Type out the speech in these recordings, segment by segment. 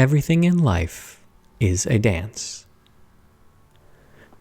Everything in life is a dance.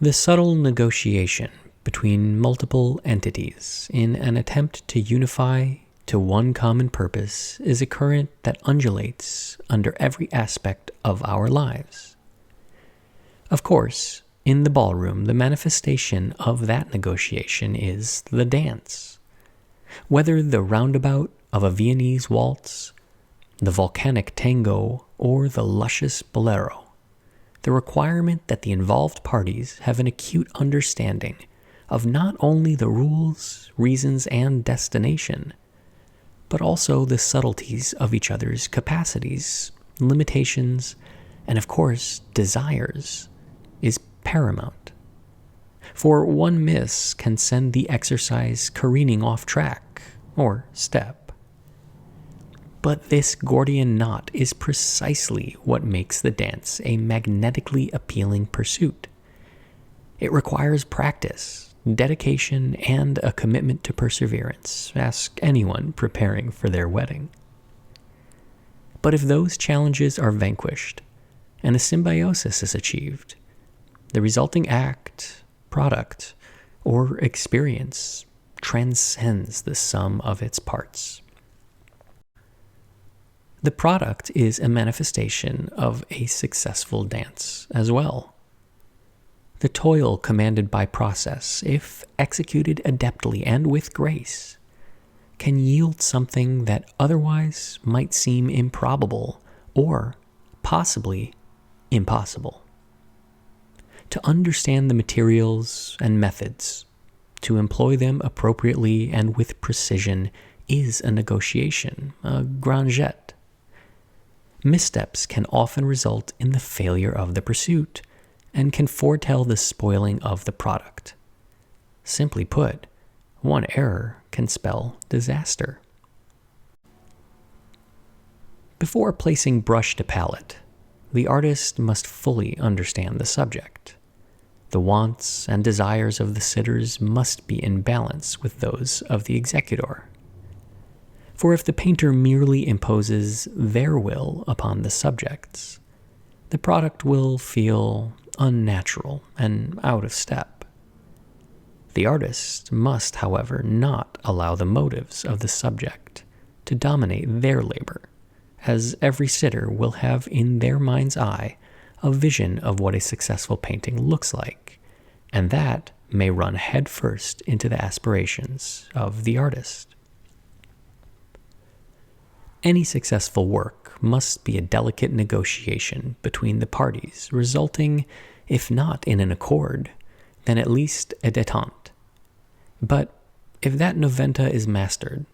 The subtle negotiation between multiple entities in an attempt to unify to one common purpose is a current that undulates under every aspect of our lives. Of course, in the ballroom, the manifestation of that negotiation is the dance. Whether the roundabout of a Viennese waltz, the volcanic tango, or the luscious bolero, the requirement that the involved parties have an acute understanding of not only the rules, reasons, and destination, but also the subtleties of each other's capacities, limitations, and of course, desires, is paramount. For one miss can send the exercise careening off track, or step. But this Gordian knot is precisely what makes the dance a magnetically appealing pursuit. It requires practice, dedication, and a commitment to perseverance. Ask anyone preparing for their wedding. But if those challenges are vanquished and a symbiosis is achieved, the resulting act, product, or experience transcends the sum of its parts. The product is a manifestation of a successful dance as well. The toil commanded by process, if executed adeptly and with grace, can yield something that otherwise might seem improbable or possibly impossible. To understand the materials and methods, to employ them appropriately and with precision, is a negotiation, a grand jet. Missteps can often result in the failure of the pursuit and can foretell the spoiling of the product. Simply put, one error can spell disaster. Before placing brush to palette, the artist must fully understand the subject. The wants and desires of the sitters must be in balance with those of the executor. For if the painter merely imposes their will upon the subjects, the product will feel unnatural and out of step. The artist must, however, not allow the motives of the subject to dominate their labor, as every sitter will have in their mind's eye a vision of what a successful painting looks like, and that may run headfirst into the aspirations of the artist. Any successful work must be a delicate negotiation between the parties, resulting, if not in an accord, then at least a détente. But if that noventa is mastered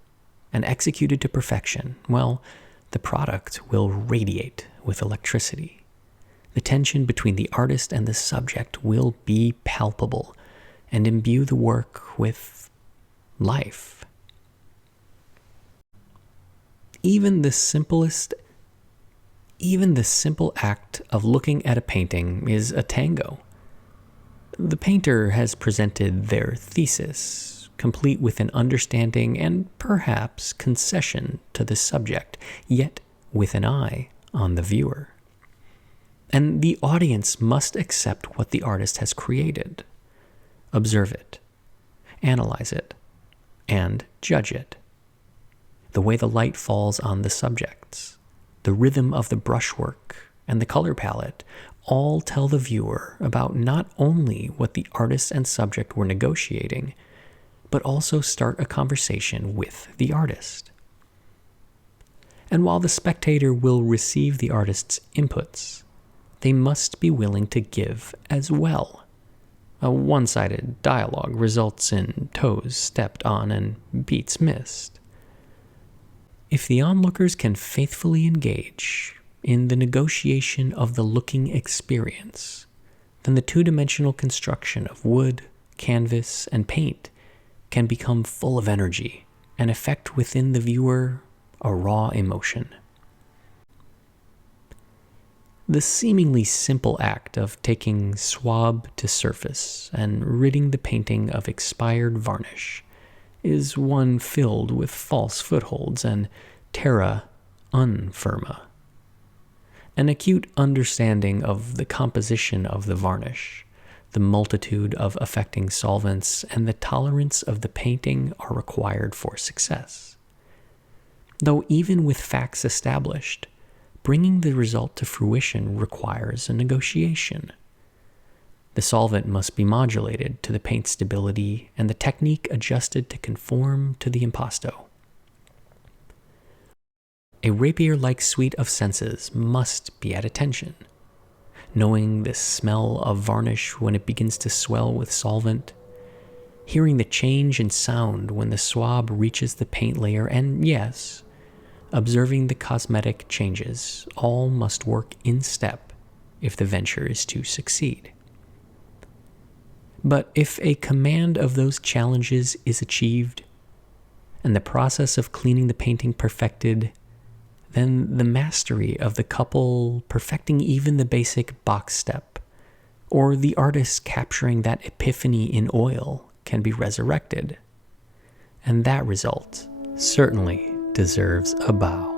and executed to perfection, well, the product will radiate with electricity. The tension between the artist and the subject will be palpable and imbue the work with life. Even the simple act of looking at a painting is a tango. The painter has presented their thesis, complete with an understanding and perhaps concession to the subject, yet with an eye on the viewer. And the audience must accept what the artist has created, observe it, analyze it, and judge it. The way the light falls on the subjects, the rhythm of the brushwork, and the color palette all tell the viewer about not only what the artist and subject were negotiating, but also start a conversation with the artist. And while the spectator will receive the artist's inputs, they must be willing to give as well. A one-sided dialogue results in toes stepped on and beats missed. If the onlookers can faithfully engage in the negotiation of the looking experience, then the two-dimensional construction of wood, canvas, and paint can become full of energy and effect within the viewer a raw emotion. The seemingly simple act of taking swab to surface and ridding the painting of expired varnish is one filled with false footholds and terra unfirma. An acute understanding of the composition of the varnish, the multitude of affecting solvents, and the tolerance of the painting are required for success. Though even with facts established, bringing the result to fruition requires a negotiation. The solvent must be modulated to the paint stability and the technique adjusted to conform to the impasto. A rapier-like suite of senses must be at attention. Knowing the smell of varnish when it begins to swell with solvent, hearing the change in sound when the swab reaches the paint layer, and yes, observing the cosmetic changes, all must work in step if the venture is to succeed. But if a command of those challenges is achieved, and the process of cleaning the painting perfected, then the mastery of the couple perfecting even the basic box step, or the artist capturing that epiphany in oil, can be resurrected. And that result certainly deserves a bow.